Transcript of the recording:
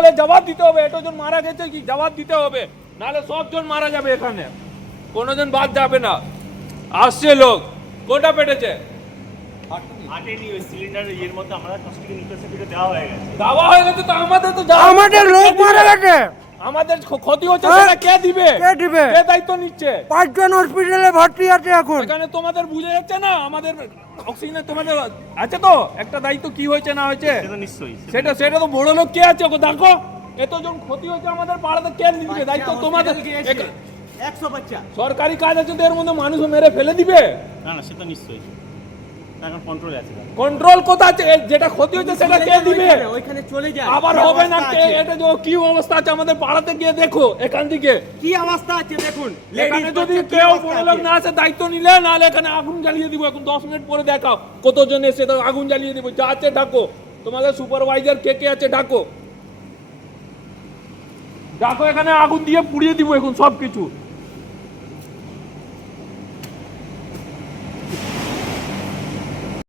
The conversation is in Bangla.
হলে জবাব দিতে হবে, এতজন মারা গেছে কি জবাব দিতে হবে, নাহলে সবজন মারা যাবে এখানে, কোনোজন বাদ যাবে না। আসছে লোক, কোনটা পেটেছে আটেনি ওই সিলিন্ডারের ইয়ের মধ্যে আমরা কাস্টকে নিউট্রাল দেওয়া হয়ে গেছে। দাওয়া হয়ে গেছে তো আমাদের তো আমাদের লোক মারা গেছে, আমাদের ক্ষতি হচ্ছে, হ্যাঁ? সেটা কে দিবে? কে দিবে? কে দায়িত্ব নিচ্ছে? 5 জন হসপিটালে ভর্তি আছে এখন। এখানে তোমাদের বুঝে যাচ্ছে না, আমাদের অক্সিজেনে তোমাদের আছে তো একটা দায়িত্ব, কি হয়েছে না হয়েছে সেটা নিশ্চয়ই সেটা সেটা তো বড় লোক কে আছে ওকে দেখো, এতজন ক্ষতি হয়েছে আমাদের পাড়াতে, কে নিবে দায়িত্ব? তোমাদের 100 বাচ্চা সরকারি কাজ আছে তো এর মধ্যে মানুষ মেরে ফেলে দিবে? না না সেটা নিশ্চয়ই এখন কন্ট্রোলে আছে। কন্ট্রোল কোথা আছে? যেটা ক্ষতি হচ্ছে সেটা কে দিবে? ওইখানে চলে যায়, আবার হবে না কে? এটা যে কি অবস্থা আছে আমাদের পাড়াতে গিয়ে দেখো, এখান থেকে কি অবস্থা আছে দেখুন। এখানে যদি কেউ বড় লোক না আসে দায়িত্ব নিলে, নাহলে এখানে আগুন জ্বালিয়ে দিব। এখন 10 মিনিট পরে দেখাও কতজন এসে তো আগুন জ্বালিয়ে দিব। যা আছে ডাকো, তোমাদের সুপারভাইজার কে কে আছে ডাকো, ডাকো, এখানে আগুন দিয়ে পুড়িয়ে দিব এখন সবকিছু।